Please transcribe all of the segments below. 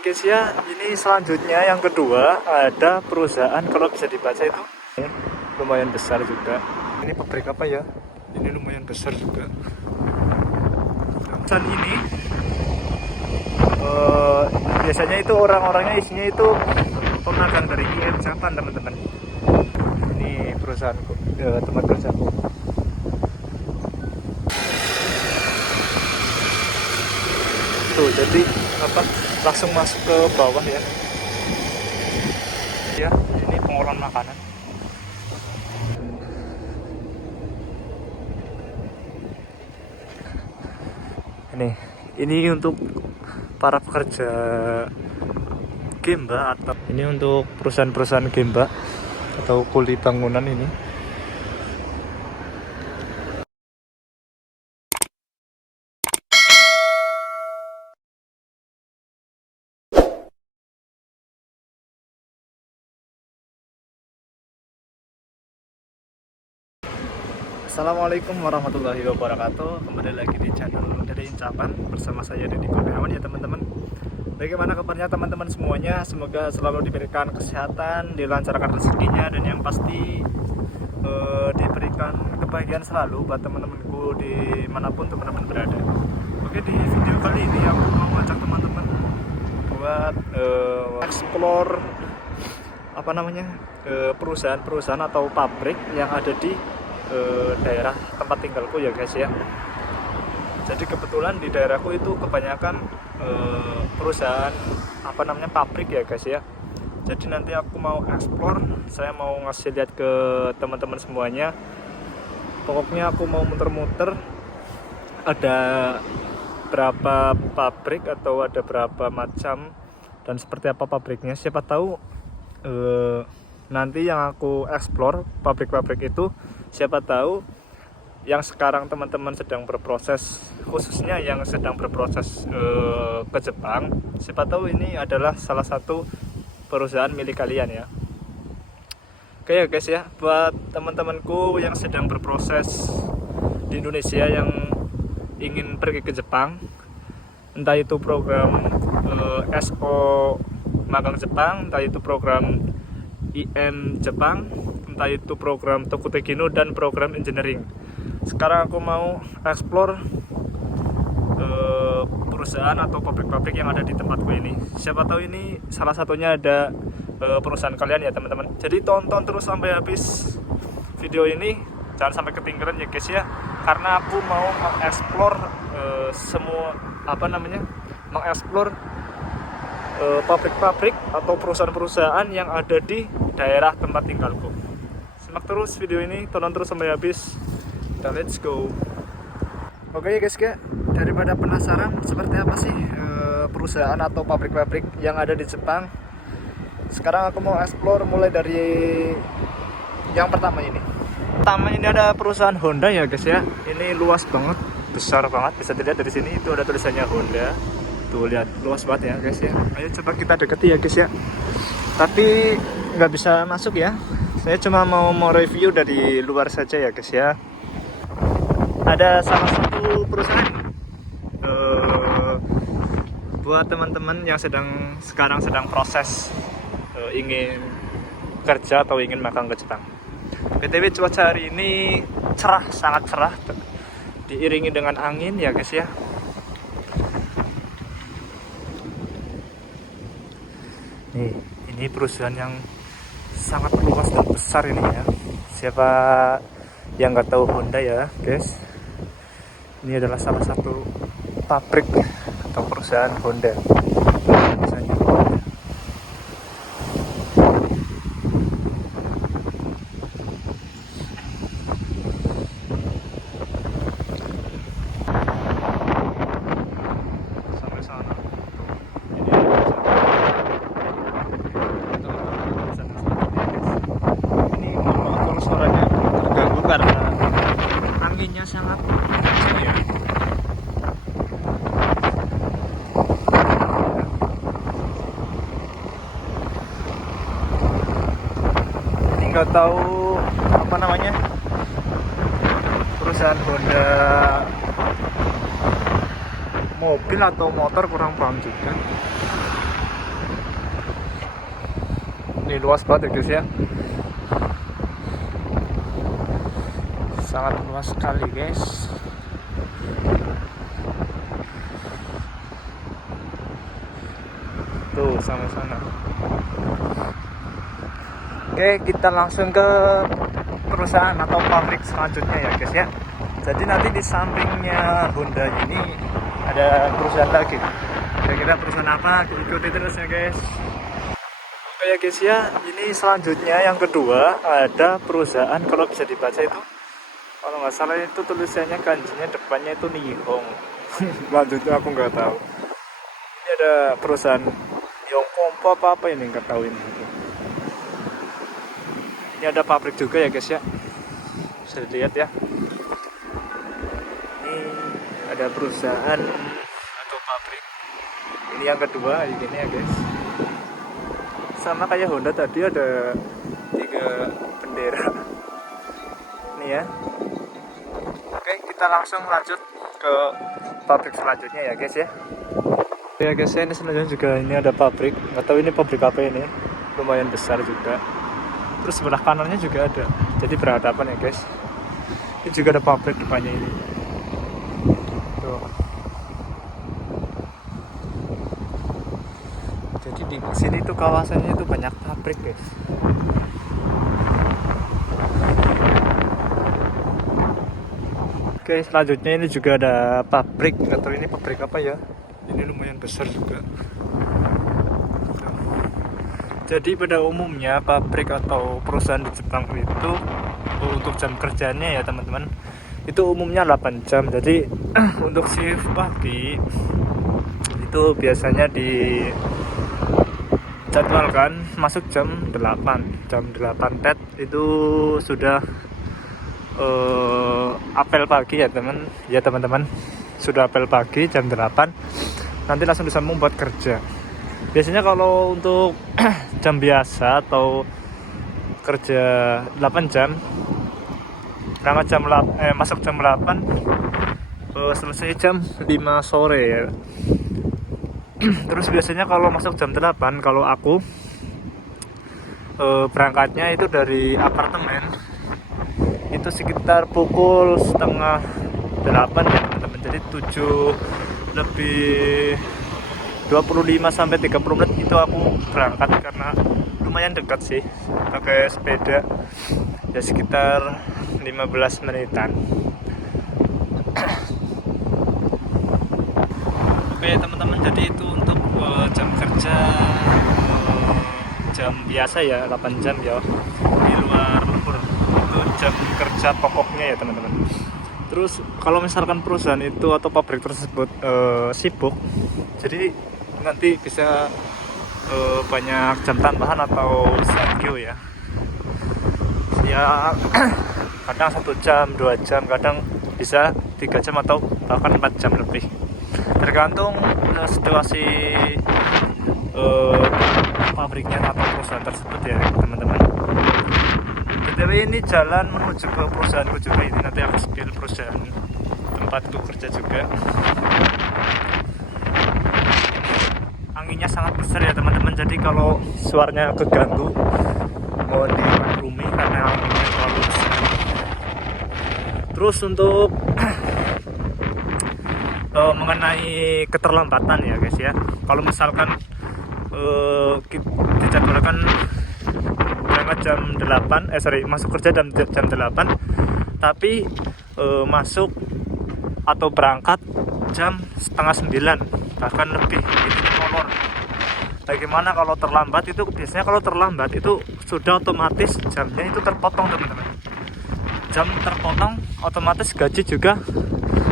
guys ya, ini selanjutnya yang kedua ada perusahaan, kalau bisa dibaca itu lumayan besar juga. Ini pabrik apa ya? Ini lumayan besar juga. Dan ini biasanya itu orang-orangnya isinya itu pemagang dari IM Japan teman-teman. Ini perusahaanku, tempat kerjaku. Tuh, jadi apa? Langsung masuk ke bawah ya. Ya, ini pengolahan makanan. Ini untuk para pekerja Gemba, atau ini untuk perusahaan-perusahaan Gemba atau kuli bangunan ini. Assalamualaikum warahmatullahi wabarakatuh. Kembali lagi di channel Dede Incapan bersama saya Deddy Kurniawan ya teman-teman. Bagaimana kabarnya teman-teman semuanya? Semoga selalu diberikan kesehatan, dilancarkan rezekinya, dan yang pasti diberikan kebahagiaan selalu buat teman-temanku dimanapun teman-teman berada. Oke, di video kali ini aku mau ngajak teman-teman buat explore apa namanya perusahaan-perusahaan atau pabrik yang ada di daerah tempat tinggalku ya guys ya. Jadi kebetulan di daerahku itu kebanyakan perusahaan apa namanya pabrik ya guys ya. Jadi nanti aku mau explore, saya mau ngasih lihat ke teman-teman semuanya. Pokoknya aku mau muter-muter, ada berapa pabrik atau ada berapa macam dan seperti apa pabriknya. Siapa tahu nanti yang aku explore pabrik-pabrik itu, siapa tahu yang sekarang teman-teman sedang berproses, khususnya yang sedang berproses ke Jepang, siapa tahu ini adalah salah satu perusahaan milik kalian ya. Oke ya guys ya, buat teman-temanku yang sedang berproses di Indonesia yang ingin pergi ke Jepang, entah itu program SO magang Jepang, entah itu program IM Jepang, entah itu program Tokutekino dan program engineering. Sekarang aku mau explore perusahaan atau pabrik-pabrik yang ada di tempatku ini. Siapa tahu ini salah satunya ada perusahaan kalian ya teman-teman. Jadi tonton terus sampai habis video ini, jangan sampai ketinggalan ya guys ya. Karena aku mau mengeksplor semua apa namanya, mengeksplor pabrik-pabrik atau perusahaan-perusahaan yang ada di daerah tempat tinggalku. Simak terus video ini, tonton terus sampai habis. Dan let's go. Oke ya guys ya, daripada penasaran seperti apa sih perusahaan atau pabrik-pabrik yang ada di Jepang, sekarang aku mau explore mulai dari yang pertama ini. Pertama ini ada perusahaan Honda ya guys ya. Ini luas banget, besar banget, bisa dilihat dari sini. Itu ada tulisannya Honda. Tuh lihat, luas banget ya guys ya. Ayo coba kita dekati ya guys ya. Tapi nggak bisa masuk ya. Saya cuma mau review dari luar saja ya guys ya. Ada salah satu perusahaan buat teman-teman yang sekarang sedang proses ingin kerja atau ingin magang ke Jepang. BTW cuaca hari ini cerah, sangat cerah, diiringi dengan angin ya guys ya. Nih, ini perusahaan yang sangat luas dan besar ini ya. Siapa yang nggak tahu Honda ya guys, ini adalah salah satu pabrik atau perusahaan Honda. Misalnya Honda. Sampai sana. Ini kalau suaranya terganggu karena anginnya sangat kencang ya. Ini nggak tahu apa namanya, perusahaan Honda mobil atau motor, kurang paham juga. Ini luas banget ya guys ya, sangat luas sekali guys. Tuh sama sana. Oke, kita langsung ke perusahaan atau pabrik selanjutnya ya guys ya. Jadi nanti di sampingnya Honda ini ada perusahaan lagi. Kira-kira perusahaan apa? Ikuti terus ya guys. Oke ya guys ya, ini selanjutnya yang kedua ada perusahaan, kalau bisa dibaca itu, kalau nggak salah itu tulisannya kanjinya depannya itu Nihong. Lanjutnya aku nggak tahu. Ini ada perusahaan Yongkompo apa ini, nggak tahu ini. Ini ada pabrik juga ya guys ya, bisa dilihat ya. Ini ada perusahaan atau pabrik. Ini yang kedua ini ya guys. Sama kayak Honda tadi ada 3 bendera. Ini ya. Oke, kita langsung lanjut ke pabrik selanjutnya ya guys ya. Ya guys ya, ini selanjutnya juga ini ada pabrik. Nggak tahu ini pabrik apa ini. Lumayan besar juga. Terus sebelah kanannya juga ada. Jadi berhadapan ya guys. Ini juga ada pabrik depannya ini. Tuh. Jadi di sini tuh kawasannya itu banyak pabrik guys. Oke, selanjutnya ini juga ada pabrik, atau ini pabrik apa ya? Ini lumayan besar juga. Jadi pada umumnya pabrik atau perusahaan di Jepang itu untuk jam kerjanya ya teman-teman, itu umumnya 8 jam. Jadi untuk shift pagi itu biasanya di jadwalkan masuk jam 8 tet itu sudah apel pagi ya teman-teman, sudah apel pagi jam 8 nanti langsung disambung buat kerja. Biasanya kalau untuk jam biasa atau kerja 8 jam berangkat jam masuk jam 8 selesai jam 5 sore ya. Terus biasanya kalau masuk jam 8, kalau aku berangkatnya itu dari apartemen itu sekitar pukul setengah 8 ya teman-teman. Jadi 7 lebih 25 sampai 30 menit itu aku berangkat, karena lumayan dekat sih, pakai sepeda ya sekitar 15 menitan. Oke teman-teman, jadi itu untuk jam kerja jam biasa ya, 8 jam ya di luar lembur, itu jam kerja pokoknya ya teman-teman. Terus kalau misalkan perusahaan itu atau pabrik tersebut sibuk, jadi nanti bisa banyak jam tambahan atau sagyo ya. Ya kadang 1 jam, 2 jam, kadang bisa 3 jam atau bahkan 4 jam lebih, tergantung situasi pabriknya atau perusahaan tersebut ya teman-teman. Jadi ini jalan menuju ke perusahaanku juga, ini nanti aku spill perusahaan tempatku kerja juga. Anginnya sangat besar ya teman-teman, jadi kalau suaranya keganggu mohon dimaklumi karena anginnya terlalu besar. Terus untuk mengenai keterlambatan ya guys ya, kalau misalkan dijadwalkan berangkat jam 8 masuk kerja jam 8, tapi masuk atau berangkat jam setengah 9 bahkan lebih, itu molor. Bagaimana kalau terlambat? Itu biasanya kalau terlambat itu sudah otomatis jamnya itu terpotong teman-teman. Jam terpotong, otomatis gaji juga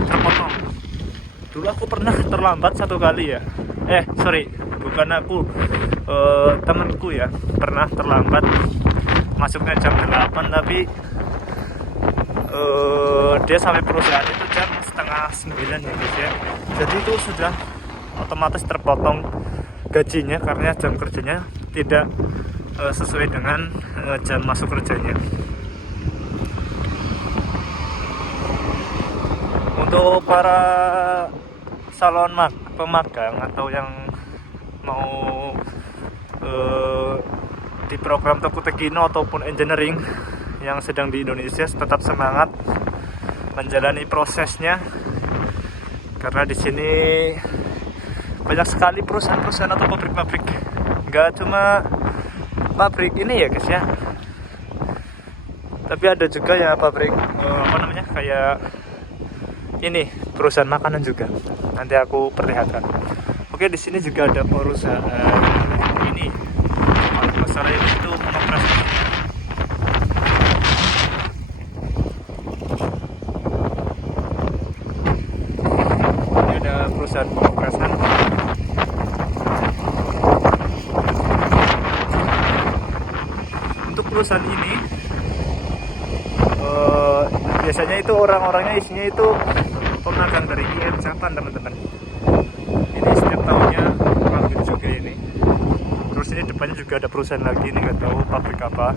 terpotong. Dulu aku pernah terlambat 1 kali ya, bukan aku, temanku ya pernah terlambat masuknya jam 8, tapi dia sampai perusahaan itu jam setengah 9 ya guys ya. Jadi itu sudah otomatis terpotong gajinya karena jam kerjanya tidak sesuai dengan jam masuk kerjanya. Untuk para salon pemagang atau yang mau di program Toko Tekino ataupun engineering yang sedang di Indonesia tetap semangat menjalani prosesnya, karena di sini banyak sekali perusahaan-perusahaan atau pabrik-pabrik. Nggak cuma pabrik ini ya guys ya, tapi ada juga ya pabrik kayak ini perusahaan makanan juga. Nanti aku perlihatkan. Oke, di sini juga ada perusahaan ini. Kalau masalah ini itu pengoperasi. Ini ada perusahaan pengoperasian. Untuk perusahaan ini biasanya itu orang-orangnya isinya itu pemagang dari IM Japan teman-teman. Ini setiap tahunnya panggil juga ini. Terus ini depannya juga ada perusahaan lagi, ini nggak tahu pabrik apa.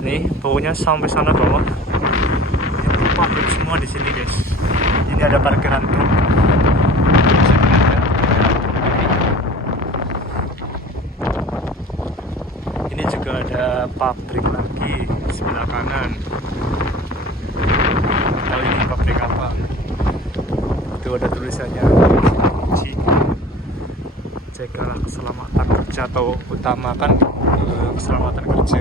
Nih baunya sampai sana bawah. Ini pabrik semua di sini guys. Ini ada parkiran truk. Ini juga ada pabrik lagi sebelah kanan. Tahu ini pabrik apa? Itu ada tulisannya jagalah keselamatan kerja atau utamakan keselamatan kerja.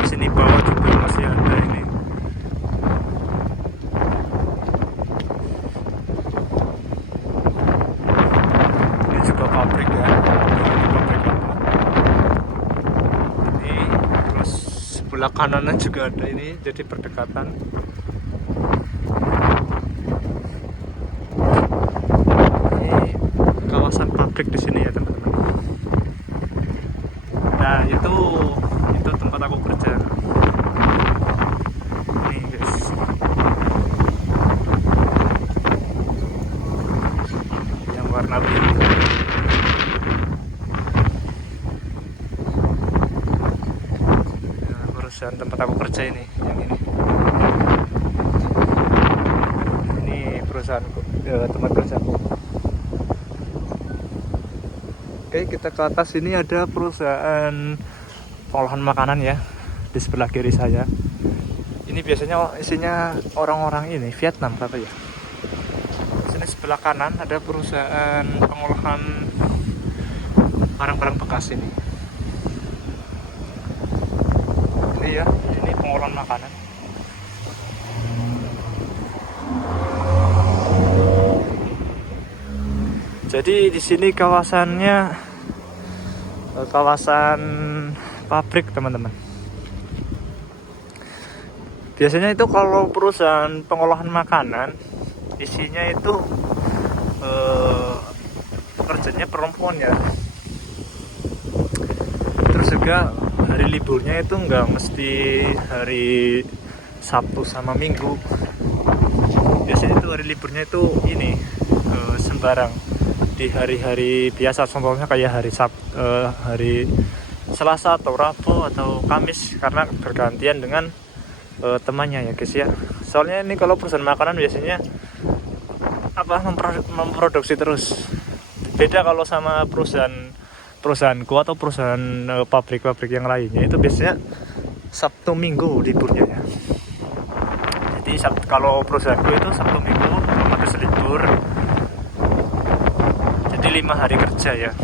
Di sini bawah juga masih ada ini. Ini juga pabrik ya. Sebelah kanan juga ada ini, jadi berdekatan. Ini kawasan pabrik di sini ya teman-teman. Nah itu tempat aku kerja. Nih guys. Yang warna biru. Dan tempat aku kerja ini, yang ini perusahaanku, tempat kerjaku. Oke, kita ke atas. Ini ada perusahaan pengolahan makanan ya di sebelah kiri saya. Ini biasanya isinya orang-orang ini Vietnam apa ya. Sini sebelah kanan ada perusahaan pengolahan barang-barang bekas ini. Ya, ini pengolahan makanan. Jadi di sini kawasannya kawasan pabrik teman-teman. Biasanya itu kalau perusahaan pengolahan makanan isinya itu pekerjanya perempuan ya. Terus juga hari liburnya itu nggak mesti hari Sabtu sama Minggu. Biasanya itu hari liburnya itu ini sembarang di hari-hari biasa, contohnya kayak hari Selasa atau Rabu atau Kamis, karena bergantian dengan temannya ya guys ya. Soalnya ini kalau perusahaan makanan biasanya memproduksi terus. Beda kalau sama perusahaanku atau perusahaan pabrik-pabrik yang lainnya, itu biasanya Sabtu Minggu liburnya ya. Jadi kalau perusahaanku itu Sabtu Minggu otomatis libur, jadi 5 hari kerja ya.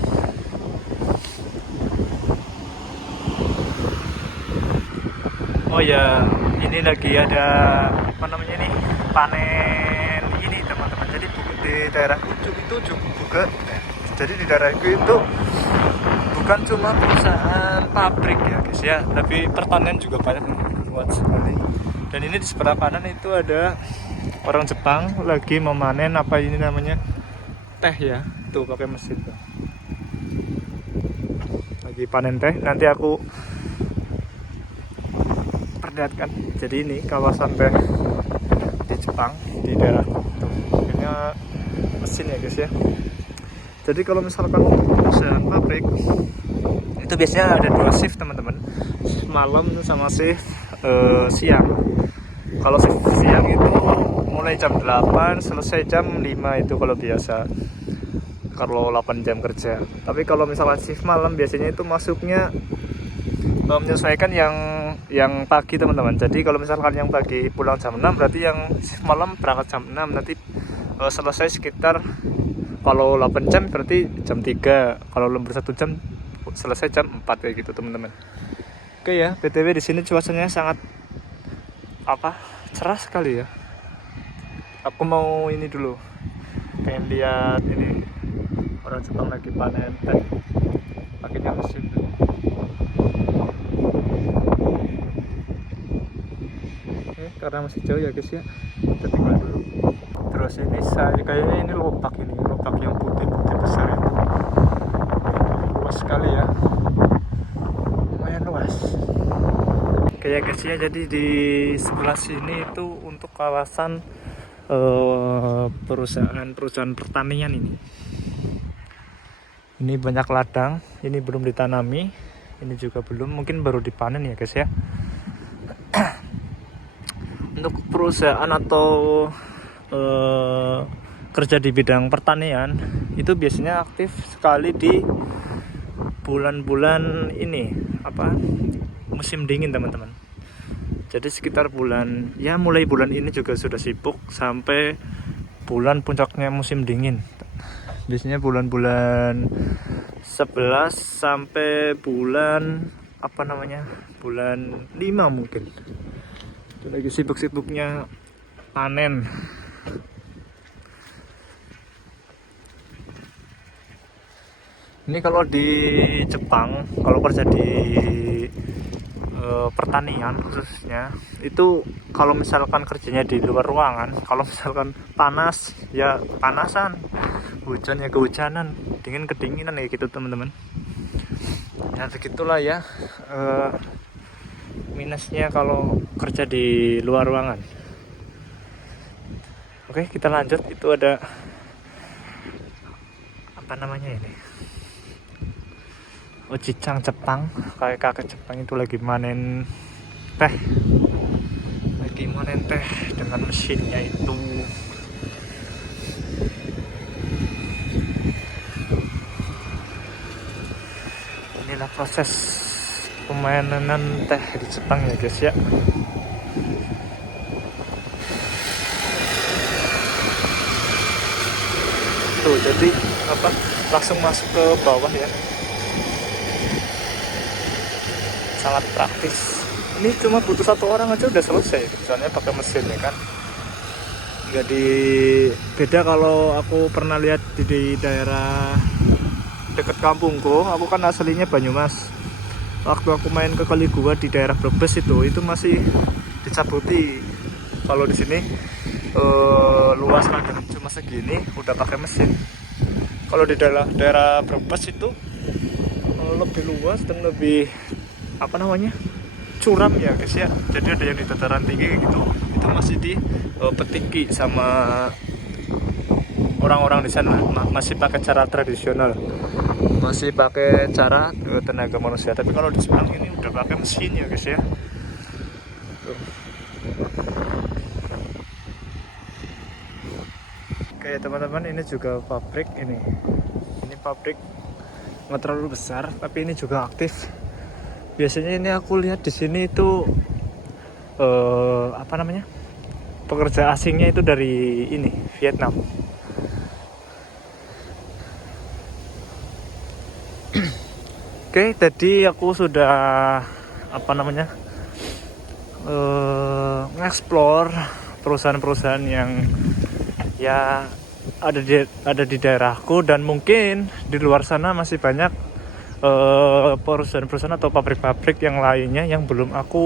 Oh ya, ini lagi ada panen ini teman-teman. Jadi di daerahku itu juga, jadi di daerahku itu bukan cuma perusahaan pabrik ya guys ya, tapi pertanian juga banyak buat sekali. Dan ini di sebelah kanan itu ada orang Jepang lagi memanen apa ini namanya, teh ya, tuh pakai mesin tuh. Lagi panen teh, nanti aku perlihatkan. Jadi ini kawasan teh di Jepang di daerah tuh, ini mesin ya guys ya. Jadi kalau misalkan perusahaan pabrik itu biasanya ada 2 shift teman-teman, shift malam sama shift siang. Kalau shift siang itu mulai jam 8 selesai jam 5 itu kalau biasa, kalau 8 jam kerja. Tapi kalau misalkan shift malam biasanya itu masuknya menyesuaikan yang pagi teman-teman. Jadi kalau misalkan yang pagi pulang jam 6, berarti yang shift malam berangkat jam 6, nanti selesai sekitar, kalau 8 jam berarti jam 3, kalau lembur 1 jam selesai jam 4 kayak gitu teman-teman. Oke ya, BTW di sini cuacanya sangat cerah sekali ya. Aku mau ini dulu, pengen lihat ini orang Jepang lagi panen teh pakainya mesin. Karena masih jauh ya guys ya, kita tinggal dulu. Terus ini kayaknya ini lobak yang putih-putih besar itu, luas sekali ya, lumayan luas. Kayak guys ya, jadi di sebelah sini itu untuk kawasan perusahaan pertanian ini. Ini banyak ladang, ini belum ditanami, ini juga belum, mungkin baru dipanen ya guys ya. Untuk perusahaan atau kerja di bidang pertanian itu biasanya aktif sekali di bulan-bulan ini musim dingin teman-teman. Jadi sekitar mulai bulan ini juga sudah sibuk sampai bulan puncaknya musim dingin. Biasanya bulan-bulan 11 sampai bulan bulan 5 mungkin. Itu lagi sibuk-sibuknya panen. Ini kalau di Jepang, kalau kerja di pertanian khususnya, itu kalau misalkan kerjanya di luar ruangan, kalau misalkan panas ya panasan, hujan ya kehujanan, dingin kedinginan ya gitu teman-teman. Ya begitulah ya minusnya kalau kerja di luar ruangan. Oke, kita lanjut. Itu ada ini, Ojicang Jepang, kakek Jepang itu lagi manen teh dengan mesinnya itu. Inilah proses pemanenan teh di Jepang ya guys ya. Tuh, jadi langsung masuk ke bawah ya, sangat praktis. Ini cuma butuh 1 orang aja udah selesai, misalnya pakai mesin ya kan. Jadi beda kalau aku pernah lihat di daerah dekat kampungku. Aku kan aslinya Banyumas. Waktu aku main ke Kali Gua di daerah Brebes itu masih dicabuti. Kalau di sini luas ladang cuma segini udah pakai mesin. Kalau di daerah Brebes itu lebih luas dan lebih curam ya guys ya. Jadi ada yang di dataran tinggi gitu, itu masih dipetiki sama orang-orang di sana, masih pakai cara tradisional, masih pakai cara tenaga manusia. Tapi kalau di Jepang ini udah pakai mesin ya guys ya. Oke teman-teman, ini juga pabrik ini pabrik nggak terlalu besar, tapi ini juga aktif. Biasanya ini aku lihat di sini itu pekerja asingnya itu dari Vietnam. Oke, tadi aku sudah nge-explore perusahaan-perusahaan yang ya ada di daerahku, dan mungkin di luar sana masih banyak perusahaan-perusahaan atau pabrik-pabrik yang lainnya yang belum aku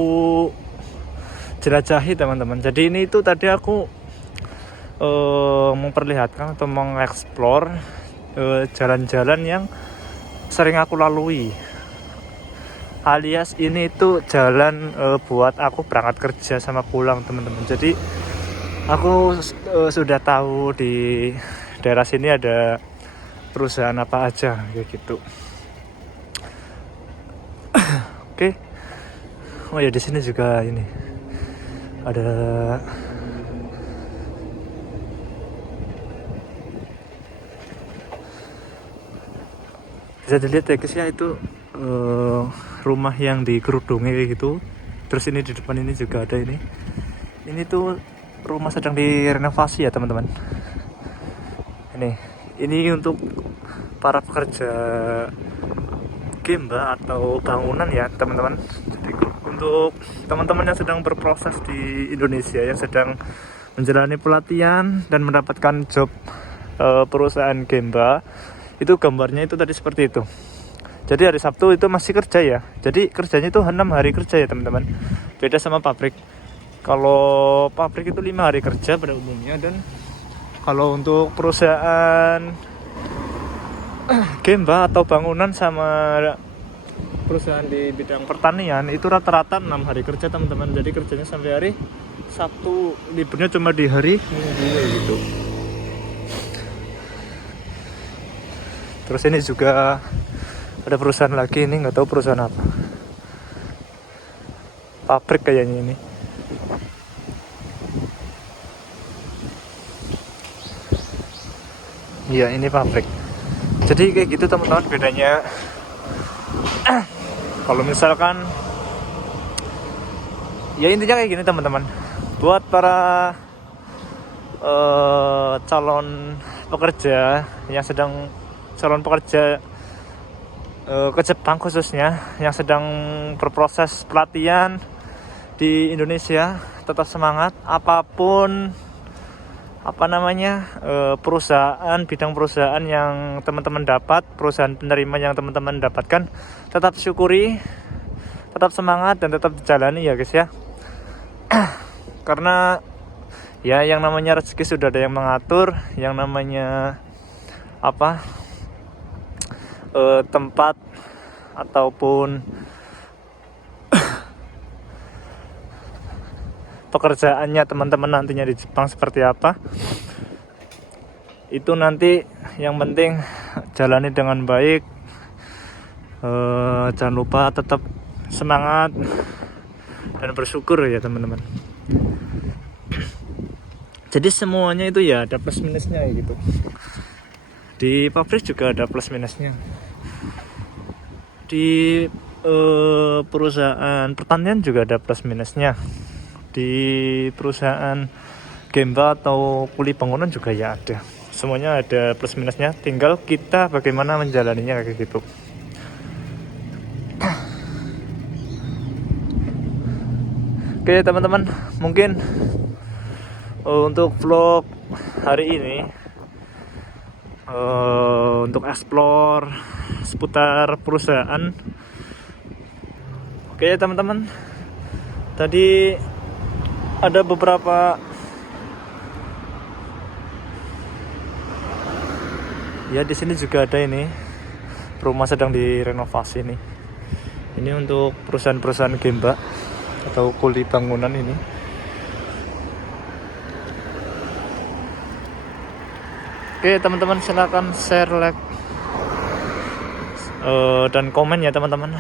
jelajahi teman-teman. Jadi ini itu tadi aku memperlihatkan atau mengeksplor jalan-jalan yang sering aku lalui, alias ini itu jalan buat aku berangkat kerja sama pulang teman-teman. Jadi aku sudah tahu di daerah sini ada perusahaan apa aja kayak gitu. Oke. Oh ya, di sini juga ini Ada bisa dilihat ya guys ya, itu rumah yang dikerudungi kayak gitu. Terus ini di depan ini juga ada ini tuh rumah sedang direnovasi ya teman-teman. Ini untuk para pekerja gemba atau bangunan ya teman-teman. Jadi untuk teman-teman yang sedang berproses di Indonesia, yang sedang menjalani pelatihan dan mendapatkan job perusahaan gemba, itu gambarnya itu tadi seperti itu. Jadi hari Sabtu itu masih kerja ya. Jadi kerjanya itu 6 hari kerja ya teman-teman. Beda sama pabrik. Kalau pabrik itu 5 hari kerja pada umumnya, dan kalau untuk perusahaan gemba atau bangunan sama perusahaan di bidang pertanian itu rata-rata 6 hari kerja teman-teman. Jadi kerjanya sampai hari Sabtu, liburnya cuma di hari Minggu gitu. Terus ini juga ada perusahaan lagi, ini nggak tahu perusahaan apa, pabrik kayaknya ini. Iya ini pabrik. Jadi kayak gitu teman-teman bedanya. Kalau misalkan ya intinya kayak gini teman-teman, buat para calon pekerja yang sedang ke Jepang khususnya, yang sedang berproses pelatihan di Indonesia, tetap semangat. Apapun perusahaan, bidang perusahaan yang teman-teman dapat, perusahaan penerima yang teman-teman dapatkan, tetap syukuri, tetap semangat, dan tetap jalani ya guys ya. Karena ya yang namanya rezeki sudah ada yang mengatur, yang namanya tempat ataupun pekerjaannya teman-teman nantinya di Jepang seperti apa, itu nanti yang penting jalani dengan baik. Jangan lupa tetap semangat dan bersyukur ya teman-teman. Jadi semuanya itu ya ada plus minusnya gitu. Di pabrik juga ada plus minusnya. Di perusahaan pertanian juga ada plus minusnya. Di perusahaan gemba atau kuli bangunan juga ya ada. Semuanya ada plus minusnya. Tinggal kita bagaimana menjalaninya kayak gitu. Oke teman-teman, mungkin untuk vlog hari ini untuk explore seputar perusahaan. Oke teman-teman, tadi ada beberapa ya, di sini juga ada ini rumah sedang direnovasi nih. Ini untuk perusahaan-perusahaan gemba atau kuli bangunan ini. Oke teman-teman, silakan share, like, dan komen ya teman-teman.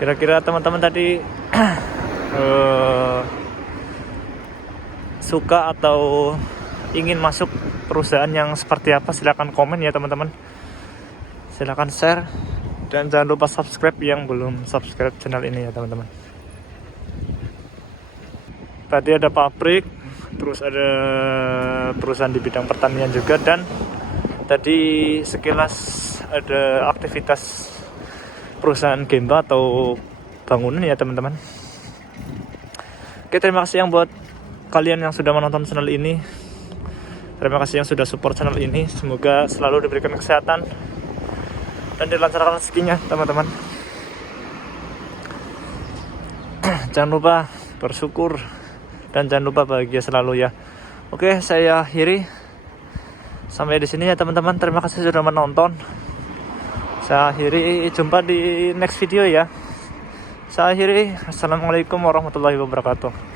Kira-kira teman-teman tadi suka atau ingin masuk perusahaan yang seperti apa? Silakan komen ya teman-teman. Silakan share, dan jangan lupa subscribe yang belum subscribe channel ini ya teman-teman. Tadi ada pabrik, terus ada perusahaan di bidang pertanian juga, dan tadi sekilas ada aktivitas perusahaan gemba atau bangunan ya teman-teman. Oke, terima kasih yang buat kalian yang sudah menonton channel ini. Terima kasih yang sudah support channel ini. Semoga selalu diberikan kesehatan dan dilancarkan rezekinya teman-teman. Jangan lupa bersyukur dan jangan lupa bahagia selalu ya. Oke, saya akhiri sampai di sini ya teman-teman. Terima kasih sudah menonton. Saya akhiri, jumpa di next video ya. Saya akhiri. Assalamualaikum warahmatullahi wabarakatuh.